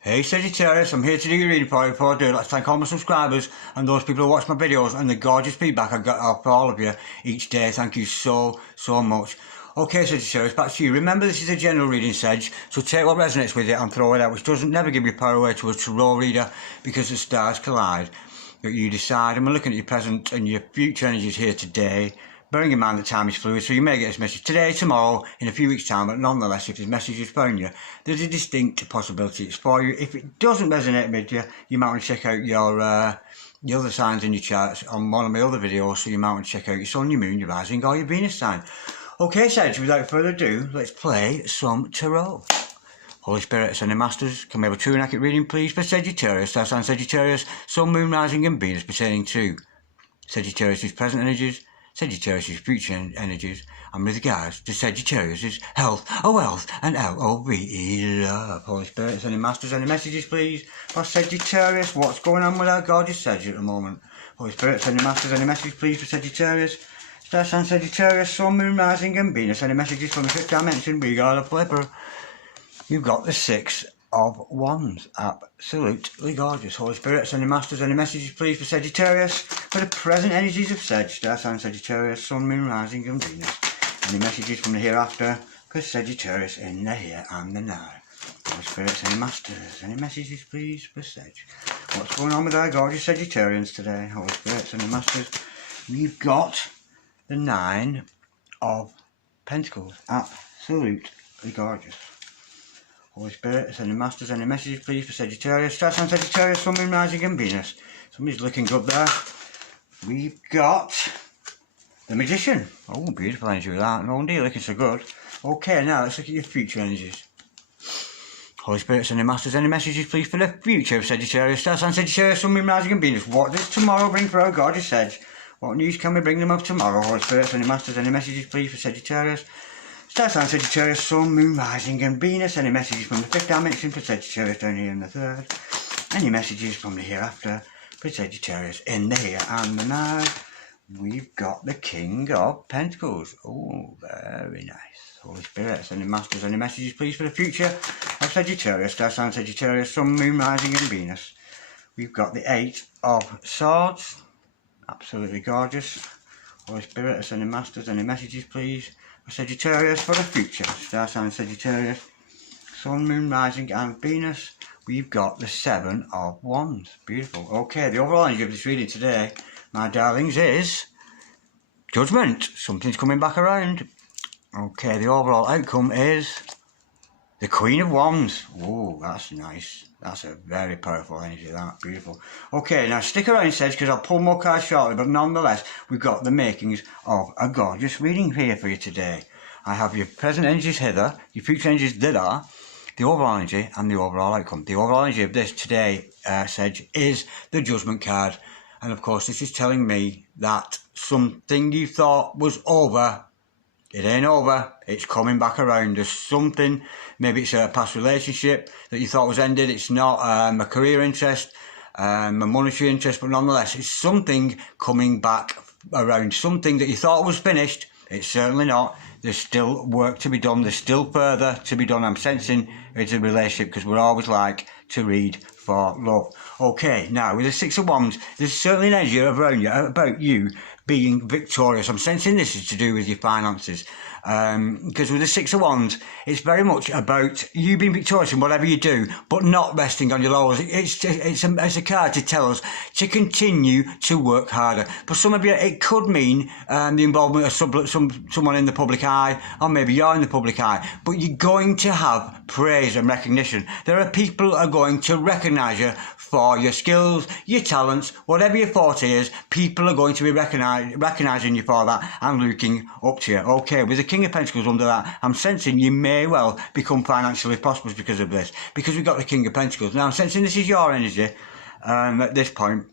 Hey Sagittarius, I'm here to do your reading for you. Before I do, let's thank all my subscribers and those people who watch my videos and the gorgeous feedback I got off all of you each day. Thank you so much. Okay Sagittarius, back to you. Remember, this is a general reading, Sag, so take what resonates with it and throw it out, which doesn't never give your power away to a tarot reader, because the stars collide. But you decide, and we're looking at your present and your future energies here today. Bearing in mind that time is fluid, so you may get this message today, tomorrow, in a few weeks' time, but nonetheless, if this message is found you, there's a distinct possibility it's for you. If it doesn't resonate with you, you might want to check out your the other signs in your charts on one of my other videos, so you might want to check out your sun, your moon, your rising, or your Venus sign. Okay, Sag, without further ado, let's play some tarot. Holy Spirit, and the Masters, can we have a true and accurate reading, please, for Sagittarius, star sign Sagittarius, sun, moon, rising, and Venus pertaining to Sagittarius' present energies, Sagittarius' future energies, and with regards to Sagittarius' health, wealth, and love. Holy Spirit, any masters, any messages, please, for Sagittarius? What's going on with our gorgeous Sag at the moment? Holy Spirit, any masters, any messages, please, for Sagittarius? Star sign Sagittarius, sun, moon, rising, and Venus. Any messages from the fifth dimension? We got a flipper. You've got the Six of Wands. Absolutely gorgeous. Holy Spirit, any masters, any messages, please, for Sagittarius? For the present energies of Sag, star sign Sagittarius, sun, moon, rising, and Venus. Any messages from the hereafter for Sagittarius in the here and the now? Holy Spirit, any masters, any messages, please, for Sag? What's going on with our gorgeous Sagittarians today? Holy Spirit, any masters? We've got the Nine of Pentacles. Absolutely gorgeous. Holy Spirit, any masters, any messages, please, for Sagittarius? Star sign Sagittarius, sun, moon, rising, and Venus. Somebody's looking good there. We've got the Magician. Oh, beautiful energy with that. No dear, looking so good. Okay, now let's look at your future energies. Holy Spirit, any masters, any messages, please, for the future of Sagittarius? Star sign Sagittarius, sun, moon, rising, and Venus. What does tomorrow bring for our gorgeous Sag? What news can we bring them of tomorrow? Holy Spirit, any masters, any messages, please, for Sagittarius? Star sign Sagittarius, sun, moon, rising, and Venus. Any messages from the fifth dimension for Sagittarius down here in the third? Any messages from the hereafter for Sagittarius in the here and the now? We've got the King of Pentacles. Oh, very nice. Holy Spirit, any masters, any messages, please, for the future of Sagittarius? Star sign Sagittarius, sun, moon, rising, and Venus. We've got the Eight of Swords. Absolutely gorgeous. Holy Spirit, any masters, any messages, please, for Sagittarius for the future? Star sign Sagittarius, sun, moon, rising, and Venus. We've got the Seven of Wands. Beautiful. Okay, the overall energy of this reading today, my darlings, is Judgment. Something's coming back around. Okay, the overall outcome is the Queen of Wands. Oh, that's nice. That's a very powerful energy, that. Beautiful. Okay, now stick around, Sage, because I'll pull more cards shortly, but nonetheless, we've got the makings of a gorgeous reading here for you today. I have your present energies hither, your future energies thither, the overall energy, and the overall outcome. The overall energy of this today, Sage, is the Judgment card. And of course, this is telling me that something you thought was over, it ain't over, it's coming back around. There's something, maybe it's a past relationship that you thought was ended, it's not a career interest, a monetary interest, but nonetheless, it's something coming back around. Something that you thought was finished, it's certainly not. There's still work to be done, there's still further to be done. I'm sensing it's a relationship, because we're always like to read for love. Okay, now with the Six of Wands, there's certainly an energy around you, about you being victorious. I'm sensing this is to do with your finances, because with the Six of Wands, it's very much about you being victorious in whatever you do, but not resting on your laurels. It's a card to tell us to continue to work harder. For some of you, it could mean the involvement of someone in the public eye, or maybe you're in the public eye, but you're going to have praise and recognition. There are people who are going to recognise you for your skills, your talents, whatever your forte is. People are going to be recognising you for that and looking up to you. Okay, with the King of Pentacles under that, I'm sensing you may well become financially prosperous because of this, because we've got the King of Pentacles. Now I'm sensing this is your energy at this point.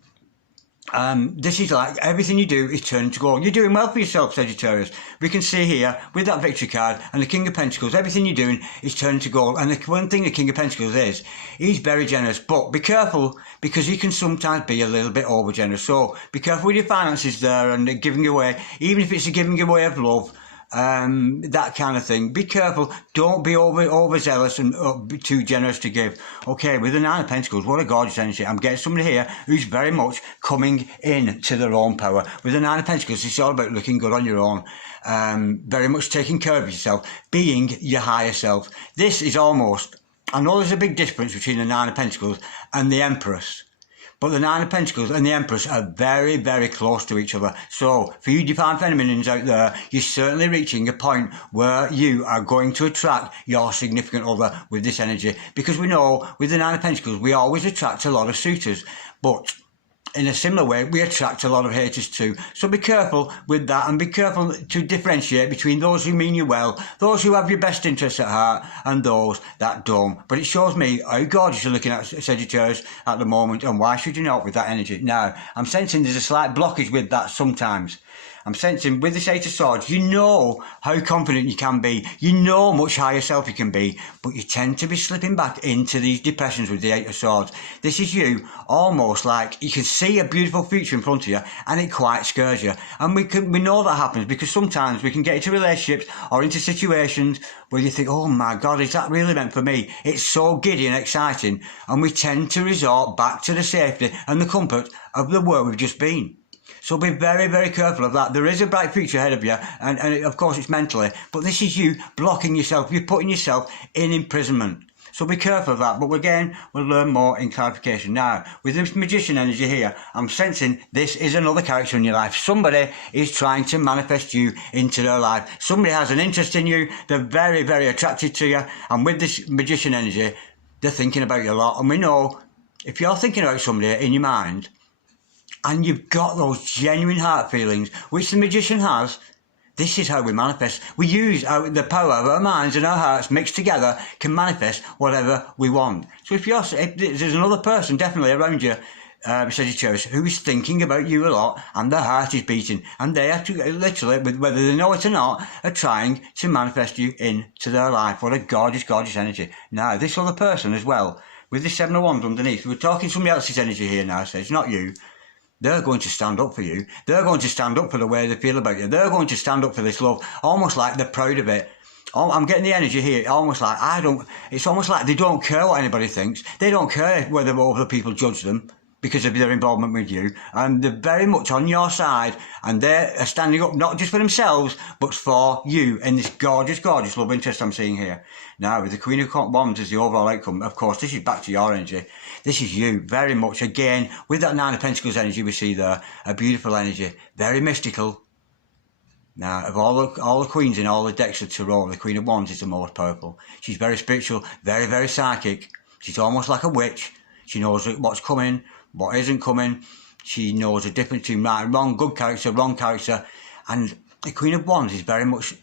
This is like everything you do is turning to gold. You're doing well for yourself, Sagittarius. We can see here with that victory card and the King of Pentacles, everything you're doing is turning to gold. And the one thing the King of Pentacles is, he's very generous, but be careful, because he can sometimes be a little bit over generous. So be careful with your finances there and giving away, even if it's a giving away of love. that kind of thing. Be careful. Don't be overzealous and be too generous to give. Okay, with the Nine of Pentacles, what a gorgeous energy. I'm getting somebody here who's very much coming in to their own power. With the Nine of Pentacles, it's all about looking good on your own. Very much taking care of yourself, being your higher self. This is almost, I know there's a big difference between the Nine of Pentacles and the Empress. But the Nine of Pentacles and the Empress are very, very close to each other. So, for you divine feminines out there, you're certainly reaching a point where you are going to attract your significant other with this energy. Because we know, with the Nine of Pentacles, we always attract a lot of suitors. But in a similar way, we attract a lot of haters too. So be careful with that, and be careful to differentiate between those who mean you well, those who have your best interests at heart, and those that don't. But it shows me how gorgeous you're looking at, Sagittarius, at the moment, and why should you not with that energy? Now, I'm sensing there's a slight blockage with that sometimes. I'm sensing with this Eight of Swords, you know how confident you can be. You know much higher self you can be, but you tend to be slipping back into these depressions with the Eight of Swords. This is you almost like you can see a beautiful future in front of you and it quite scares you. And we know that happens because sometimes we can get into relationships or into situations where you think, oh my God, is that really meant for me? It's so giddy and exciting. And we tend to resort back to the safety and the comfort of the where we've just been. So be very, very careful of that. There is a bright future ahead of you, and of course it's mentally, but this is you blocking yourself. You're putting yourself in imprisonment. So be careful of that. But again, we'll learn more in clarification. Now, with this Magician energy here, I'm sensing this is another character in your life. Somebody is trying to manifest you into their life. Somebody has an interest in you. They're very, very attracted to you. And with this Magician energy, they're thinking about you a lot. And we know, if you're thinking about somebody in your mind, and you've got those genuine heart feelings, which the Magician has, this is how we manifest. We use the power of our minds and our hearts mixed together can manifest whatever we want. So if there's another person definitely around you, Sagittarius, who is thinking about you a lot and their heart is beating, and they are literally, whether they know it or not, are trying to manifest you into their life. What a gorgeous, gorgeous energy. Now, this other person as well, with the Seven of Wands underneath, we're talking somebody else's energy here now, so it's not you. They're going to stand up for you. They're going to stand up for the way they feel about you. They're going to stand up for this love, almost like they're proud of it. I'm getting the energy here, almost like it's almost like they don't care what anybody thinks. They don't care whether other people judge them because of their involvement with you. And they're very much on your side, and they're standing up not just for themselves, but for you in this gorgeous, gorgeous love interest I'm seeing here. Now, with the Queen of Wands as the overall outcome, of course, this is back to your energy. This is you, very much, again, with that Nine of Pentacles energy we see there, a beautiful energy, very mystical. Now, of all the queens in all the decks of Tarot, the Queen of Wands is the most powerful. She's very spiritual, very, very psychic. She's almost like a witch. She knows what's coming, what isn't coming. She knows the difference between right and wrong, good character, wrong character. And the Queen of Wands is very much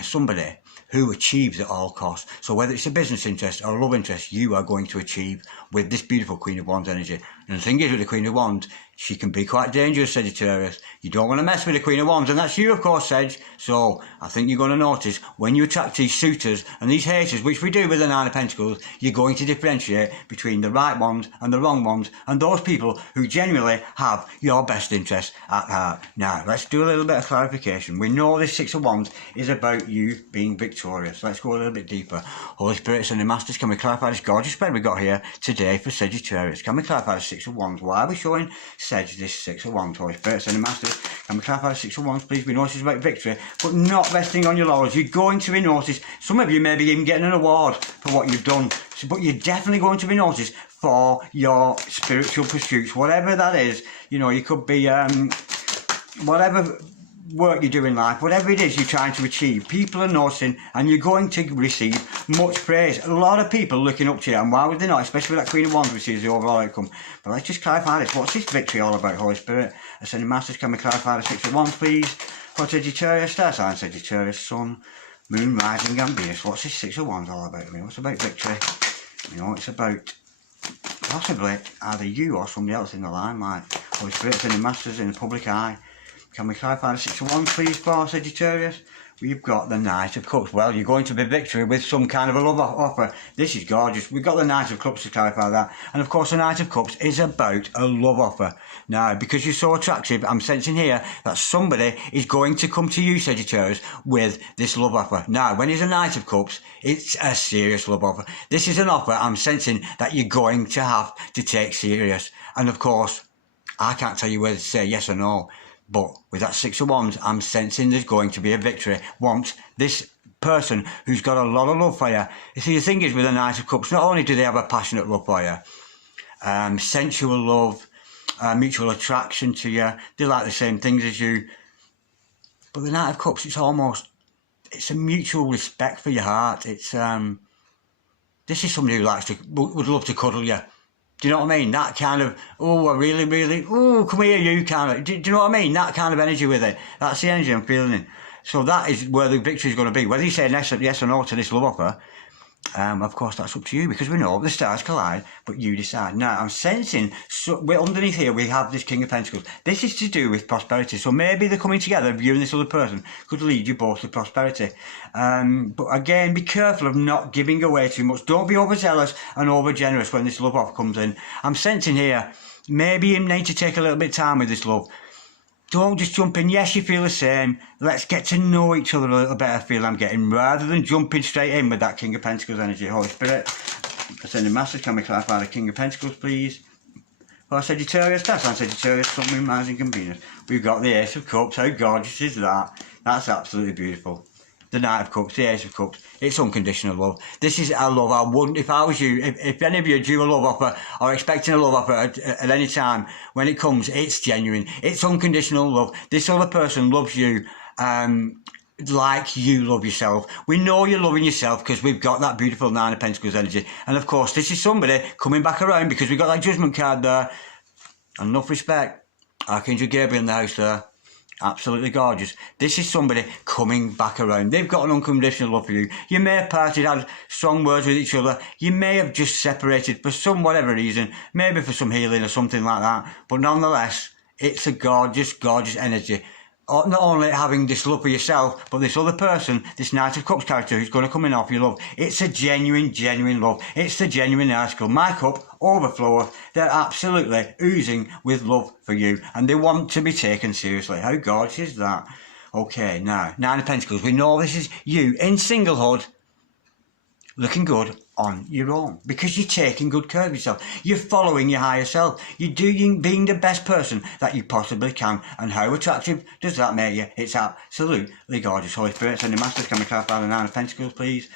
somebody who achieves at all costs. So whether it's a business interest or a love interest, you are going to achieve with this beautiful Queen of Wands energy. And the thing is with the Queen of Wands, she can be quite dangerous, Sagittarius. You don't want to mess with the Queen of Wands, and that's you, of course, Sag. So I think you're going to notice when you attract these suitors and these haters, which we do with the Nine of Pentacles, you're going to differentiate between the right ones and the wrong ones, and those people who genuinely have your best interests at heart. Now, let's do a little bit of clarification. We know this Six of Wands is about you being victorious. Let's go a little bit deeper. Holy Spirits and the Masters, can we clarify this gorgeous spread we got here today for Sagittarius? Can we clarify the Six of Wands? Why are we showing Sag this Six of Wands? Holy Spirits and the Masters, can we clarify the Six of Wands, please? We know this is about victory, but not resting on your laurels. You're going to be noticed. Some of you may be even getting an award for what you've done, but you're definitely going to be noticed for your spiritual pursuits, whatever that is. You know, you could be whatever work you do in life, whatever it is you're trying to achieve, people are noticing, and you're going to receive much praise. A lot of people looking up to you, and why would they not, especially with that Queen of Wands, which is the overall outcome. But let's just clarify this. What's this victory all about, Holy Spirit? Ascending Masters, can we clarify the Six of Wands, please? For Sagittarius, star sign Sagittarius, Sun, Moon, Rising, and Venus. What's this Six of Wands all about? I mean, what's about victory? You know, it's about possibly either you or somebody else in the limelight. Holy Spirit, Ascending Masters in the public eye. Can we clarify the 6 of Wands, please, for Sagittarius? We've got the Knight of Cups. Well, you're going to be victory with some kind of a love offer. This is gorgeous. We've got the Knight of Cups to clarify that. And of course, the Knight of Cups is about a love offer. Now, because you're so attractive, I'm sensing here that somebody is going to come to you, Sagittarius, with this love offer. Now, when it's a Knight of Cups, it's a serious love offer. This is an offer I'm sensing that you're going to have to take serious. And of course, I can't tell you whether to say yes or no. But with that 6 of Wands, I'm sensing there's going to be a victory once this person who's got a lot of love for you. You see, the thing is with the Knight of Cups, not only do they have a passionate love for you, sensual love, mutual attraction to you, they like the same things as you. But the Knight of Cups, it's a mutual respect for your heart. It's this is somebody who would love to cuddle you. Do you know what I mean? That kind of, oh, I really, really, oh, come here, you kind of, do you know what I mean? That kind of energy with it. That's the energy I'm feeling. So that is where the victory is going to be. Whether you say yes or no to this love offer, of course, that's up to you, because we know the stars collide, but you decide. Now, I'm sensing, we're underneath here, we have this King of Pentacles. This is to do with prosperity. So maybe the coming together of you and this other person could lead you both to prosperity. But again, be careful of not giving away too much. Don't be overzealous and overgenerous when this love offer comes in. I'm sensing here, maybe you need to take a little bit of time with this love. Don't just jump in. Yes, you feel the same. Let's get to know each other a little better, feel I'm getting, rather than jumping straight in with that King of Pentacles energy. Holy Spirit, ascending masters, can we clarify the King of Pentacles, please? For Sagittarius, that's on Sagittarius, Sun, Moon, Mars and Venus. We've got the Ace of Cups. How gorgeous is that? That's absolutely beautiful. The Knight of Cups, the Ace of Cups. It's unconditional love. This is a love I wouldn't, if I was you, if any of you are due a love offer or expecting a love offer at any time, when it comes, it's genuine. It's unconditional love. This other person loves you like you love yourself. We know you're loving yourself because we've got that beautiful Nine of Pentacles energy. And of course, this is somebody coming back around because we've got that Judgment card there. And enough respect. Archangel Gabriel in the house there. Absolutely gorgeous. This is somebody coming back around. They've got an unconditional love for you. You may have parted, had strong words with each other. You may have just separated for some whatever reason. Maybe for some healing or something like that. But nonetheless, it's a gorgeous, gorgeous energy. Not only having this love for yourself, but this other person, this Knight of Cups character who's going to come in off your love. It's a genuine, genuine love. It's the genuine article. My cup overflows. They're absolutely oozing with love for you, and they want to be taken seriously. How gorgeous is that? Okay, now, Nine of Pentacles. We know this is you in singlehood, looking good on your own, because you're taking good care of yourself. You're following your higher self. You're being the best person that you possibly can. And how attractive does that make you? It's absolutely gorgeous. Holy Spirit, sending masters, can we clarify the Nine of Pentacles, please?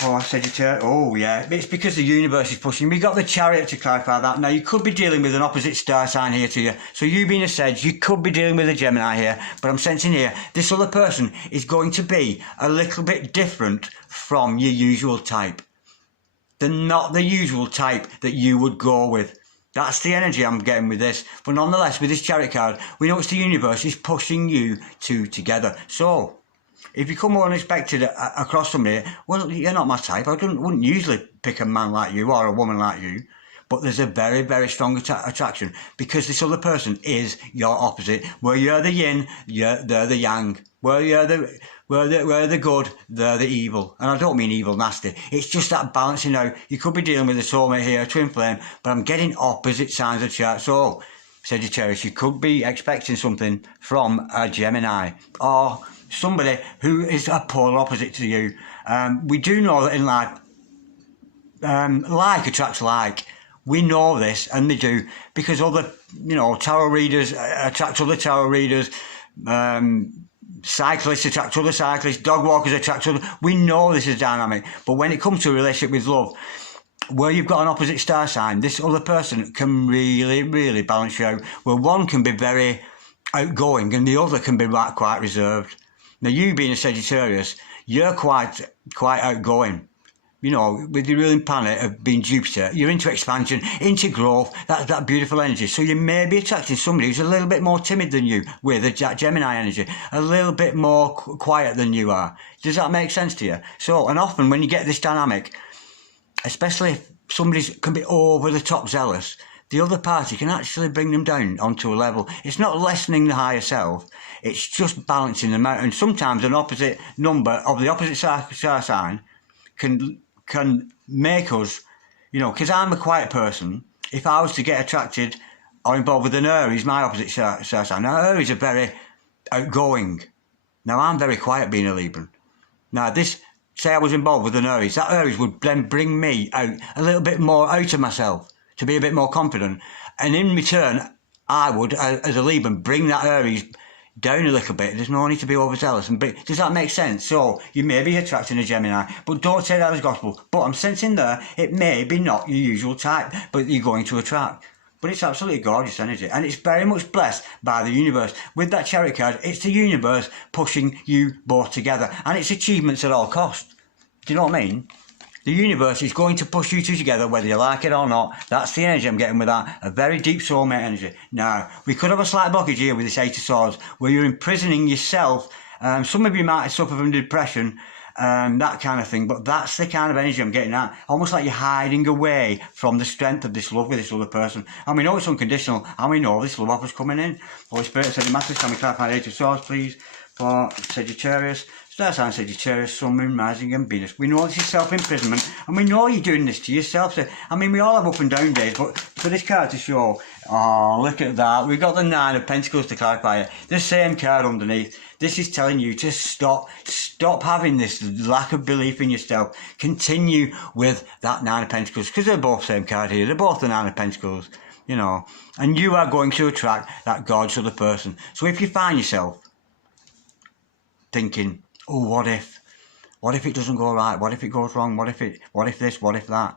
Oh, Sagittarius. Oh, yeah. It's because the universe is pushing. We got the Chariot to clarify that. Now, you could be dealing with an opposite star sign here to you. So you being a Sag, you could be dealing with a Gemini here. But I'm sensing here, this other person is going to be a little bit different from your usual type. They're not the usual type that you would go with. That's the energy I'm getting with this. But nonetheless, with this Chariot card, we know it's the universe is pushing you two together. So, if you come unexpected across somebody, well, you're not my type. I wouldn't usually pick a man like you or a woman like you. But there's a very, very strong attraction because this other person is your opposite. Where you're the yin, they're the yang. Where you're the good, they're the evil. And I don't mean evil nasty. It's just that balancing out. You could be dealing with a soulmate here, a twin flame, but I'm getting opposite signs of chart. So, Sagittarius, you could be expecting something from a Gemini or somebody who is a polar opposite to you. We do know that in life, like attracts like. We know this, and they do, because other, tarot readers attract other tarot readers, cyclists attract other cyclists, dog walkers attract other. We know this is dynamic, but when it comes to a relationship with love, where you've got an opposite star sign, this other person can really, really balance you out, where one can be very outgoing and the other can be quite reserved. Now, you being a Sagittarius, you're quite outgoing. With your ruling planet of being Jupiter, you're into expansion, into growth, that beautiful energy. So you may be attracting somebody who's a little bit more timid than you, with a Gemini energy, a little bit more quiet than you are. Does that make sense to you? So, and often when you get this dynamic, especially if somebody can be over the top zealous, the other party can actually bring them down onto a level. It's not lessening the higher self, it's just balancing them out. And sometimes an opposite number of the opposite star sign can make us, you know, because I'm a quiet person. If I was to get attracted or involved with an Aries, my opposite star sign. Now, Aries are very outgoing. Now, I'm very quiet being a Libran. Now, say I was involved with an Aries, that Aries would then bring me out a little bit more out of myself, to be a bit more confident. And in return, I would, as a Libran, bring that Aries down a little bit. There's no need to be overzealous. Does that make sense? So, you may be attracting a Gemini, but don't take that as gospel. But I'm sensing there, it may be not your usual type, but you're going to attract. But it's absolutely gorgeous energy, and it's very much blessed by the universe. With that Chariot card, it's the universe pushing you both together, and it's achievements at all costs. Do you know what I mean? The universe is going to push you two together, whether you like it or not. That's the energy I'm getting with that. A very deep soulmate energy. Now, we could have a slight blockage here with this Eight of Swords, where you're imprisoning yourself. Some of you might suffer from depression, that kind of thing, but that's the kind of energy I'm getting at. Almost like you're hiding away from the strength of this love with this other person. And we know it's unconditional, and we know this love offer's coming in. Holy Spirit, Ascended Masters, can we clarify the Eight of Swords, please, for Sagittarius? Star sign Sagittarius, Sun, Moon, Rising and Venus. We know this is self-imprisonment, and we know you're doing this to yourself. So, I mean, we all have up and down days, but for this card to show, oh, look at that. We've got the Nine of Pentacles to clarify it. The same card underneath. This is telling you to stop having this lack of belief in yourself. Continue with that Nine of Pentacles, because they're both same card here. They're both the Nine of Pentacles, you know. And you are going to attract that gorgeous other person. So if you find yourself thinking, oh, what if it doesn't go right? What if it goes wrong? What if this? What if that?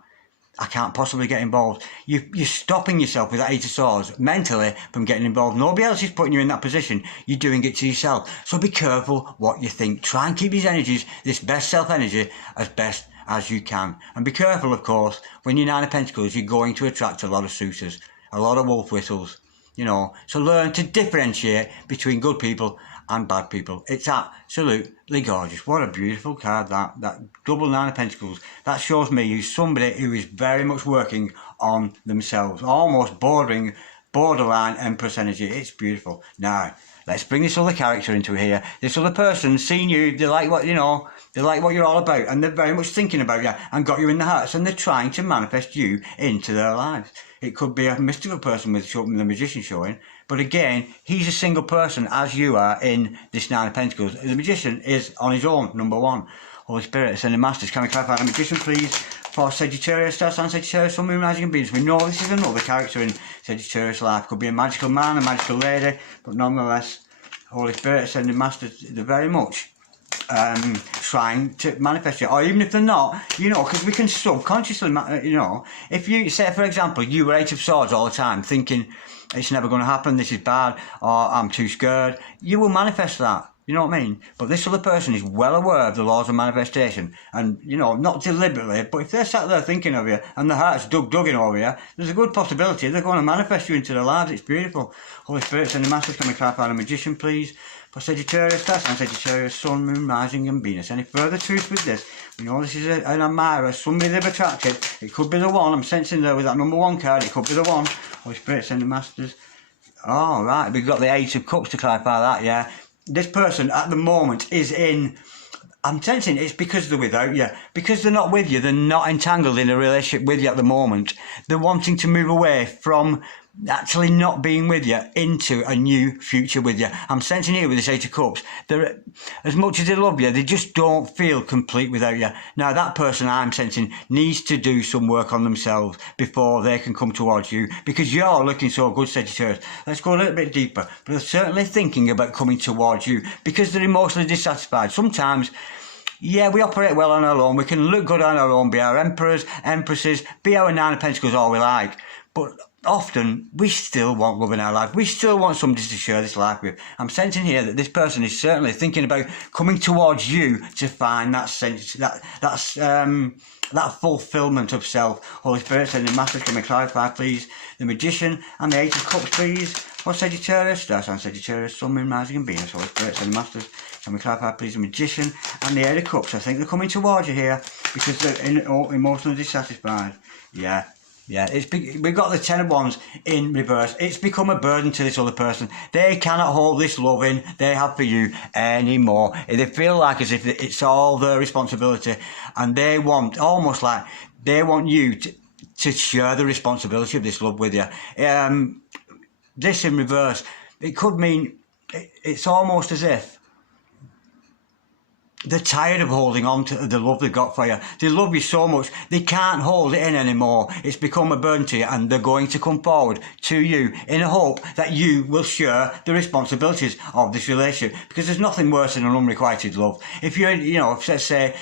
I can't possibly get involved. You're stopping yourself with that Eight of Swords mentally from getting involved. Nobody else is putting you in that position. You're doing it to yourself. So be careful what you think. Try and keep these energies, this best self energy, as best as you can. And be careful, of course, when you're Nine of Pentacles, you're going to attract a lot of suitors, a lot of wolf whistles, you know. So learn to differentiate between good people and bad people. It's absolutely gorgeous. What a beautiful card, that double Nine of Pentacles. That shows me you're somebody who is very much working on themselves, almost borderline Empress energy. It's beautiful. Now, let's bring this other character into here. This other person, seeing you, they like what, you know, they like what you're all about, and they're very much thinking about you and got you in the hearts, and they're trying to manifest you into their lives. It could be a mystical person with the Magician showing, but again, he's a single person as you are in this Nine of Pentacles. The Magician is on his own, number one. Holy Spirit, Ascended Masters, can we clarify the Magician, please, for Sagittarius, Star sign Sagittarius, Sun, Moon, Rising and Venus. We know this is another character in Sagittarius' life. Could be a magical man, a magical lady, but nonetheless, Holy Spirit, Ascended Masters, they're very much trying to manifest it, or even if they're not, you know, because we can subconsciously, you know, if you say, for example, you were Eight of Swords all the time, thinking it's never going to happen, this is bad, or I'm too scared, you will manifest that. You know what I mean? But this other person is well aware of the laws of manifestation, and, you know, not deliberately, but if they're sat there thinking of you and their heart's dug in over you, there's a good possibility they're going to manifest you into their lives. It's beautiful. Holy Spirit, and the Masters, can we clarify the Magician, please? For Sagittarius, Star sign Sagittarius, Sun, Moon, Rising and Venus. Any further truth with this? We know this is an admirer, somebody they've attracted. It could be the one. I'm sensing there with that number one card. It could be the one. Holy Spirit, send the Masters. Oh, right. We've got the Eight of Cups to clarify that, yeah. This person at the moment is in... I'm sensing it's because they're without you. Because they're not with you, they're not entangled in a relationship with you at the moment. They're wanting to move away from actually not being with you into a new future with you. I'm sensing here with this Eight of Cups, they're, as much as they love you, they just don't feel complete without you. Now, that person I'm sensing needs to do some work on themselves before they can come towards you, because you're looking so good, Sagittarius. Let's go a little bit deeper. But they're certainly thinking about coming towards you because they're emotionally dissatisfied. Sometimes, yeah, we operate well on our own. We can look good on our own, be our emperors, empresses, be our Nine of Pentacles, all we like. But often, we still want love in our life. We still want somebody to share this life with. I'm sensing here that this person is certainly thinking about coming towards you to find that sense, that fulfillment of self. Holy Spirit, sending Masters, can we clarify, please? The Magician and the Eight of Cups, please. For Sagittarius, Star sign Sagittarius, Sun, Moon, Rising and Venus. Holy Spirit, sending Masters, can we clarify, please? The Magician and the Eight of Cups. I think they're coming towards you here because they're emotionally dissatisfied. Yeah. Yeah, we've got the Ten of Wands in reverse. It's become a burden to this other person. They cannot hold this love in they have for you anymore. They feel like as if it's all their responsibility, and they want, almost like they want you to share the responsibility of this love with you. This in reverse, it could mean it's almost as if they're tired of holding on to the love they've got for you. They love you so much, they can't hold it in anymore. It's become a burden to you, and they're going to come forward to you in a hope that you will share the responsibilities of this relationship. Because there's nothing worse than an unrequited love. If you're, if let's say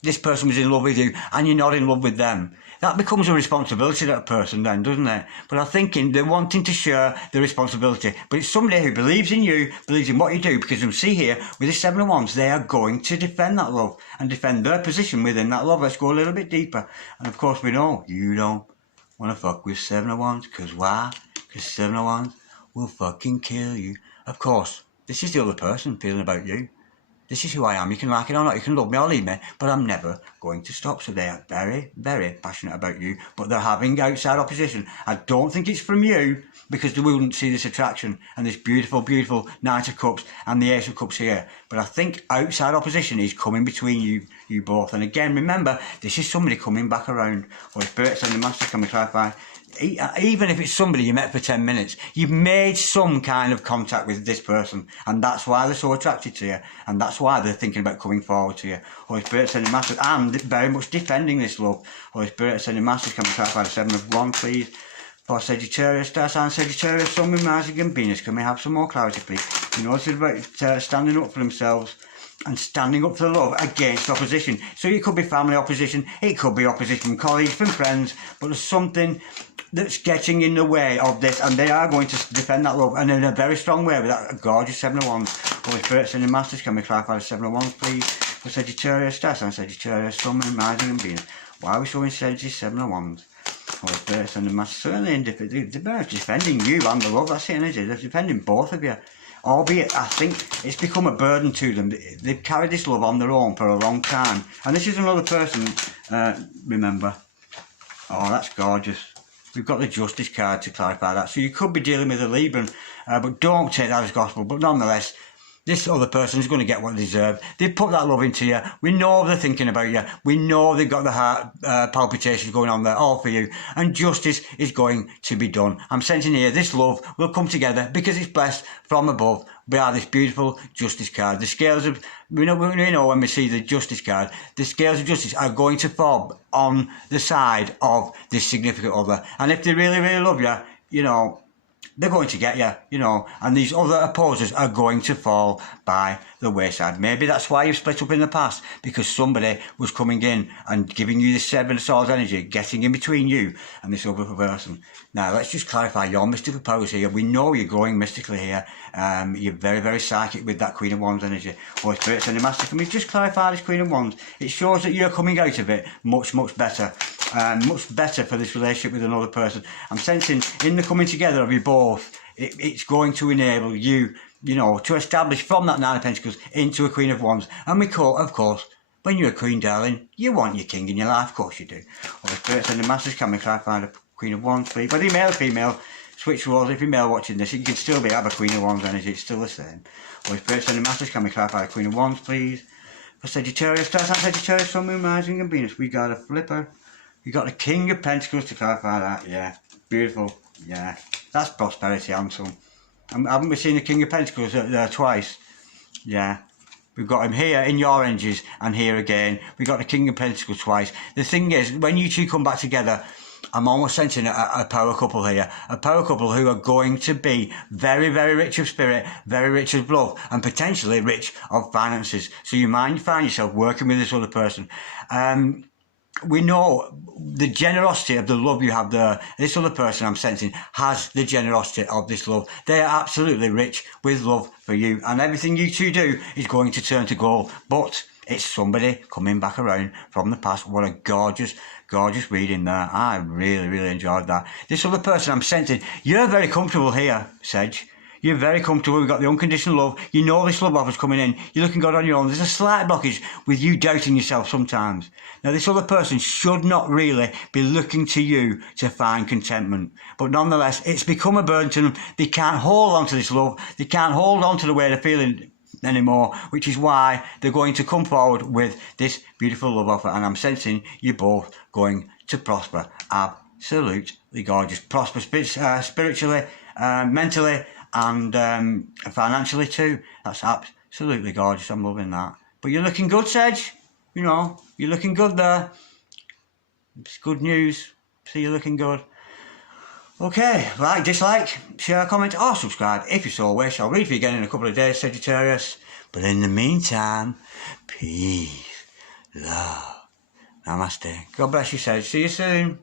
this person was in love with you and you're not in love with them, that becomes a responsibility to that person then, doesn't it? But I'm thinking they're wanting to share the responsibility. But it's somebody who believes in you, believes in what you do, because you'll see here, with the Seven of Wands, they are going to defend that love and defend their position within that love. Let's go a little bit deeper. And of course we know you don't want to fuck with Seven of Wands, because why? Because Seven of Wands will fucking kill you. Of course, this is the other person feeling about you. This is who I am. You can like it or not. You can love me or leave me, but I'm never going to stop. So they are very, very passionate about you, but they're having outside opposition. I don't think it's from you, because they wouldn't see this attraction and this beautiful, beautiful Knight of Cups and the Ace of Cups here. But I think outside opposition is coming between you both. And again, remember, this is somebody coming back around. Holy Spirit, Send the Master, can we clarify? Even if it's somebody you met for 10 minutes, you've made some kind of contact with this person, and that's why they're so attracted to you, and that's why they're thinking about coming forward to you. Holy Spirit, sending masters, and very much defending this love. Holy Spirit, sending masters, can we clarify the Seven of Wands, please? For Sagittarius, Star Sign Sagittarius, Sun, Moon, Rising and Venus, can we have some more clarity, please? You know, it's about standing up for themselves and standing up for the love against opposition. So it could be family opposition, it could be opposition from colleagues, from friends, but there's something that's getting in the way of this, and they are going to defend that love, and in a very strong way with that gorgeous Seven of Wands. Holy Spirit, Sending Masters, can we clarify the Seven of Wands, please? For Sagittarius, Star Sign Sagittarius, Sun, Moon, Rising and Venus. Why are we showing Sagittarius, Seven of Wands? Holy Spirit, Sending Masters, certainly they're defending you and the love, that's the energy, they're defending both of you. Albeit, I think it's become a burden to them. They've carried this love on their own for a long time. And this is another person, remember. Oh, that's gorgeous. We've got the Justice card to clarify that. So you could be dealing with a Libran, but don't take that as gospel. But nonetheless, this other person is going to get what they deserve. They've put that love into you. We know they're thinking about you. We know they've got the heart palpitations going on there, all for you. And justice is going to be done. I'm sensing here, this love will come together because it's blessed from above by this beautiful Justice card. The scales of, we know when we see the Justice card, the scales of justice are going to fall on the side of this significant other. And if they really, really love you, you know, they're going to get you, and these other opposers are going to fall by the wayside. Maybe that's why you've split up in the past, because somebody was coming in and giving you the Seven of Swords energy, getting in between you and this other person. Now, let's just clarify your mystical powers here. We know you're growing mystically here. You're very, very psychic with that Queen of Wands energy. Holy Spirit, Sending Master, can we just clarify this Queen of Wands? It shows that you're coming out of it much, much better. Much better for this relationship with another person. I'm sensing in the coming together of you both, it's going to enable you, to establish from that Nine of Pentacles into a Queen of Wands. And we call, of course, when you're a queen, darling, you want your king in your life. Of course you do. Holy Spirit, Sending Masters, can we clarify the Queen of Wands, please? Whether you're male or female, switch roles. If you're male watching this, you can still have a Queen of Wands energy. It's still the same. Holy Spirit, Sending Masters, can we clarify the Queen of Wands, please? For Sagittarius, Star Sign Sagittarius, Sun, Moon, Rising and Venus, we got a flipper. You got the King of Pentacles to clarify that. Yeah, beautiful. Yeah, that's prosperity, handsome. Haven't we seen the King of Pentacles there twice? Yeah, we've got him here in your energies and here again. We got the King of Pentacles twice. The thing is, when you two come back together, I'm almost sensing a power couple here. A power couple who are going to be very, very rich of spirit, very rich of love, and potentially rich of finances. So you might find yourself working with this other person. We know the generosity of the love you have there. This other person I'm sensing has the generosity of this love. They are absolutely rich with love for you, and everything you two do is going to turn to gold. But it's somebody coming back around from the past. What a gorgeous, gorgeous reading there. I really, really enjoyed that. This other person I'm sensing, you're very comfortable here, Sedge. You're very comfortable. You've got the unconditional love. You know this love offer's coming in. You're looking good on your own. There's a slight blockage with you doubting yourself sometimes. Now, this other person should not really be looking to you to find contentment. But nonetheless, it's become a burden to them. They can't hold on to this love. They can't hold on to the way they're feeling anymore, which is why they're going to come forward with this beautiful love offer. And I'm sensing you're both going to prosper. Absolutely gorgeous. Prosper spiritually, mentally, and financially too. That's absolutely gorgeous. I'm loving that. But you're looking good, Sedge. You know, you're looking good there. It's good news. See, you're looking good. Okay, like, dislike, share, comment or subscribe if you so wish. I'll read for you again in a couple of days, Sagittarius. But in the meantime, peace, love, namaste. God bless you, Sedge. See you soon.